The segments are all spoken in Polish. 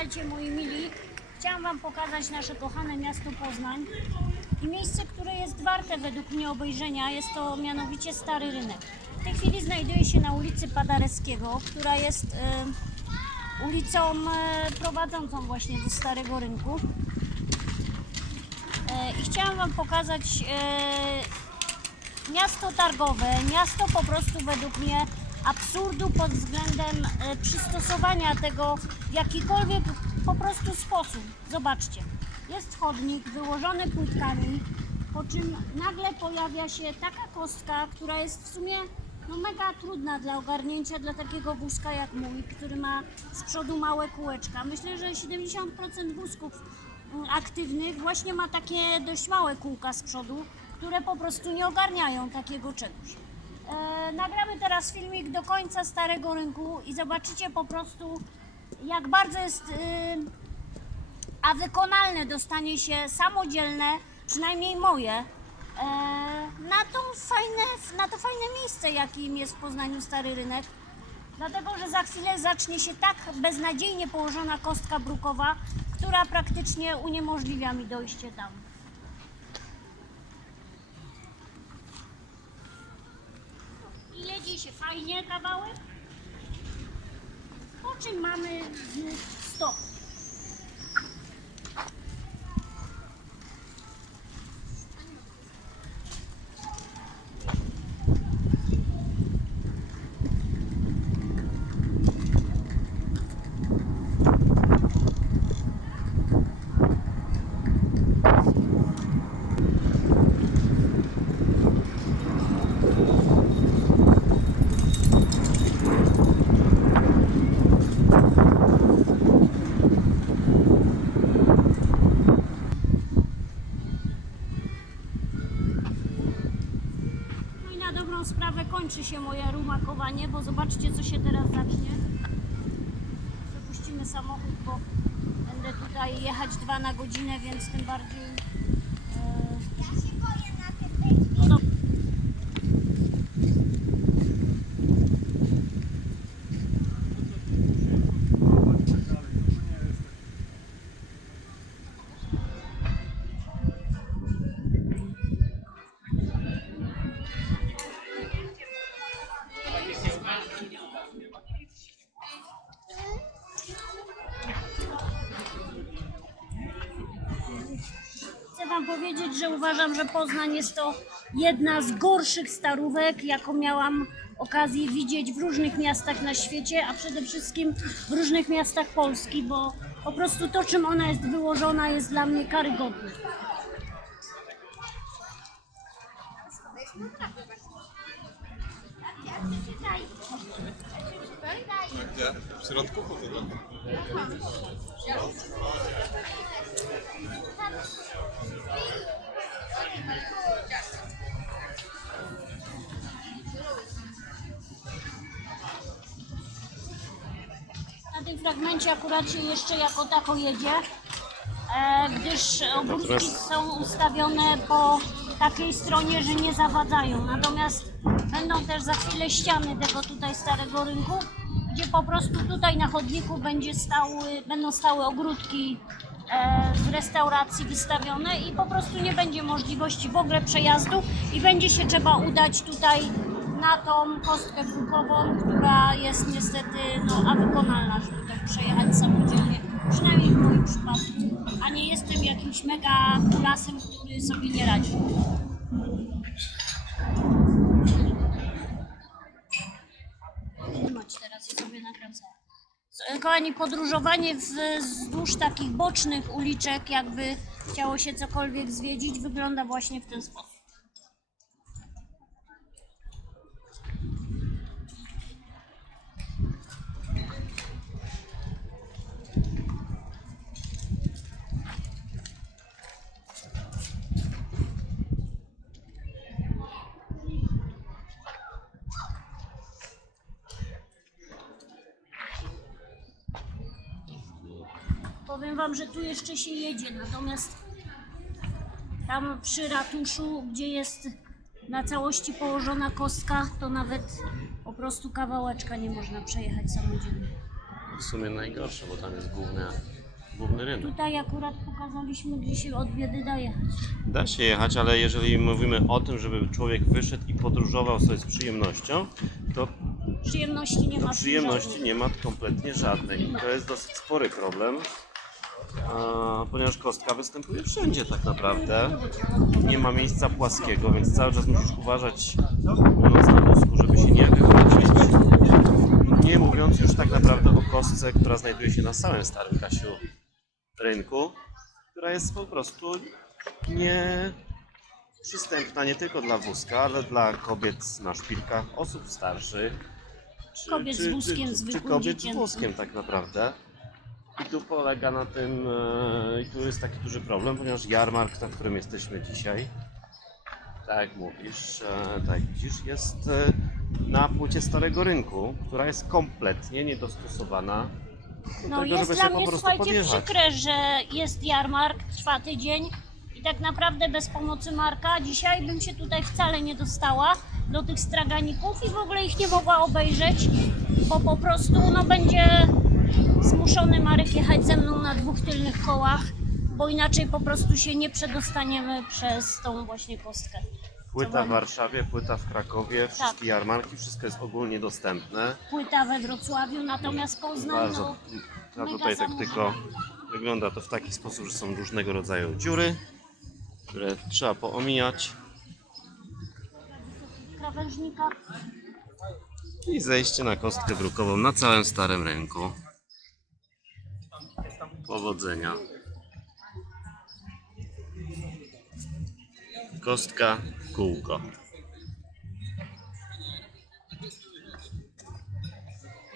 Witajcie moi mili. Chciałam Wam pokazać nasze kochane miasto Poznań i miejsce, które jest warte według mnie obejrzenia. Jest to mianowicie Stary Rynek. W tej chwili znajduję się na ulicy Padareckiego, która jest e, ulicą e, prowadzącą właśnie do Starego Rynku. E, I chciałam Wam pokazać e, miasto targowe, miasto po prostu według mnie absurdu pod względem e, przystosowania tego w jakikolwiek po prostu sposób. Zobaczcie, jest chodnik wyłożony płytkami, po czym nagle pojawia się taka kostka, która jest w sumie no mega trudna dla ogarnięcia dla takiego wózka jak mój, który ma z przodu małe kółeczka. Myślę, że 70% wózków mm, aktywnych właśnie ma takie dość małe kółka z przodu, które po prostu nie ogarniają takiego czegoś. E, nagramy teraz filmik do końca Starego Rynku i zobaczycie po prostu jak bardzo jest e, a wykonalne dostanie się samodzielne, przynajmniej moje, e, na, tą fajne, na to fajne miejsce, jakim jest w Poznaniu Stary Rynek. Dlatego, że za chwilę zacznie się tak beznadziejnie położona kostka brukowa, która praktycznie uniemożliwia mi dojście tam. I jedzie się fajnie kawałek, po czym mamy znów stop. No i na dobrą sprawę kończy się moje rumakowanie, bo zobaczcie co się teraz zacznie. Zapuścimy samochód, bo będę tutaj jechać dwa na godzinę, więc tym bardziej... Powiedzieć, że uważam, że Poznań jest to jedna z gorszych starówek, jaką miałam okazję widzieć w różnych miastach na świecie, a przede wszystkim w różnych miastach Polski, bo po prostu to, czym ona jest wyłożona, jest dla mnie karygodne. Gdzie? W środku? Na tym fragmencie akurat się jeszcze jako tako jedzie, e, gdyż ogródki są ustawione po takiej stronie, że nie zawadzają. Natomiast będą też za chwilę ściany tego tutaj starego rynku, gdzie po prostu tutaj na chodniku będzie stały, będą stały ogródki e, z restauracji wystawione i po prostu nie będzie możliwości w ogóle przejazdu i będzie się trzeba udać tutaj na tą kostkę brukową, która jest niestety no, a wykonalna, żeby tak przejechać samodzielnie, przynajmniej w moim przypadku, a nie jestem jakimś mega kulasem, który sobie nie radzi. Trzymać teraz i sobie nakręcę. Kochani, podróżowanie wzdłuż takich bocznych uliczek, jakby chciało się cokolwiek zwiedzić, wygląda właśnie w ten sposób. Powiem Wam, że tu jeszcze się jedzie, natomiast tam przy ratuszu, gdzie jest na całości położona kostka, to nawet po prostu kawałeczka nie można przejechać samodzielnie. w sumie najgorsze, bo tam jest główny, główny rynek. Tutaj akurat pokazaliśmy, gdzie się od biedy daje. Da się jechać, ale jeżeli mówimy o tym, żeby człowiek wyszedł i podróżował sobie z przyjemnością, to, Przyjemności nie to ma. przyjemności nie ma kompletnie żadnej. I to jest dosyć spory problem, a, ponieważ kostka występuje wszędzie tak naprawdę. Nie ma miejsca płaskiego, więc cały czas musisz uważać mówiąc na wózku, żeby się nie wychodzić. Nie mówiąc już tak naprawdę o kostce, która znajduje się na samym starym Kasiu rynku, która jest po prostu nie przystępna nie tylko dla wózka, ale dla kobiet na szpilkach, osób starszych. Czy, Kobiet z wózkiem, czy, czy kobiet z wózkiem tak naprawdę. I tu polega na tym, e, i tu jest taki duży problem, ponieważ jarmark, na którym jesteśmy dzisiaj, tak jak mówisz, e, tak widzisz, jest e, na płycie Starego Rynku, która jest kompletnie niedostosowana do No tego, jest żeby dla sobie po mnie, prostu słuchajcie, podjechać. przykre, że jest jarmark, trwa tydzień i tak naprawdę bez pomocy Marka dzisiaj bym się tutaj wcale nie dostała do tych straganików i w ogóle ich nie mogła obejrzeć, bo po prostu no będzie zmuszony Marek jechać ze mną na dwóch tylnych kołach, bo inaczej po prostu się nie przedostaniemy przez tą właśnie kostkę. Płyta w Warszawie, płyta w Krakowie, Tak. wszystkie jarmarki, wszystko jest ogólnie dostępne. Płyta we Wrocławiu, natomiast Poznań, Bardzo. no, A mega tutaj tak tylko wygląda to w taki sposób, że są różnego rodzaju dziury, które trzeba poomijać w krawężnikach. i zejście na kostkę brukową na całym starym rynku. Powodzenia. Kostka, kółko.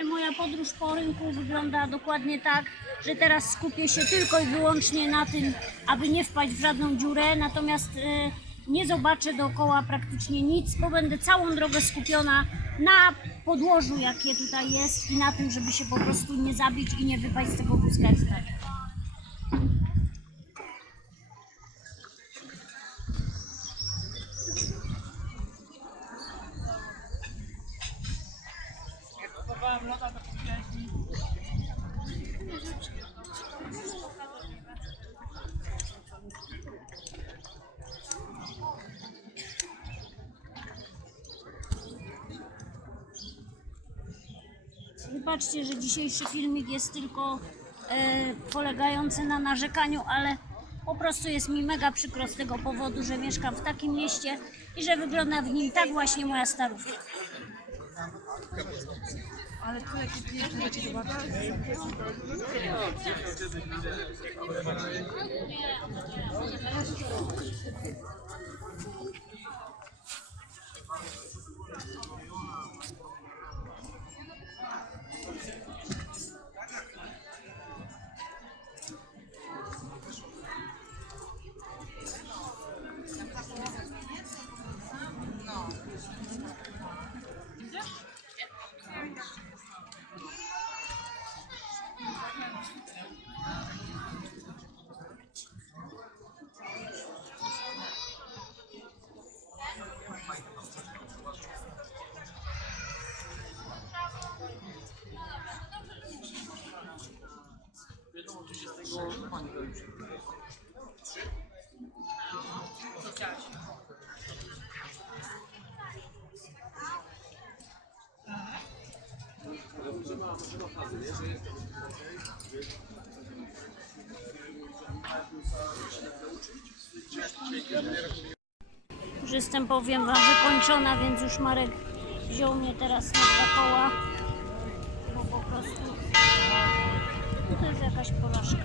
Moja podróż po rynku wygląda dokładnie tak, że teraz skupię się tylko i wyłącznie na tym, aby nie wpaść w żadną dziurę, natomiast e, nie zobaczę dookoła praktycznie nic, bo będę całą drogę skupiona na podłożu, jakie tutaj jest i na tym, żeby się po prostu nie zabić i nie wypaść z tego wózka Wybaczcie, że dzisiejszy filmik jest tylko e, polegający na narzekaniu, ale po prostu jest mi mega przykro z tego powodu, że mieszkam w takim mieście i że wygląda w nim tak właśnie moja starówka. Ale tu jakie piękne rzeczy. Już jestem, powiem Wam, wykończona, więc już Marek wziął mnie teraz na dwa koła, bo po prostu to jest jakaś porażka.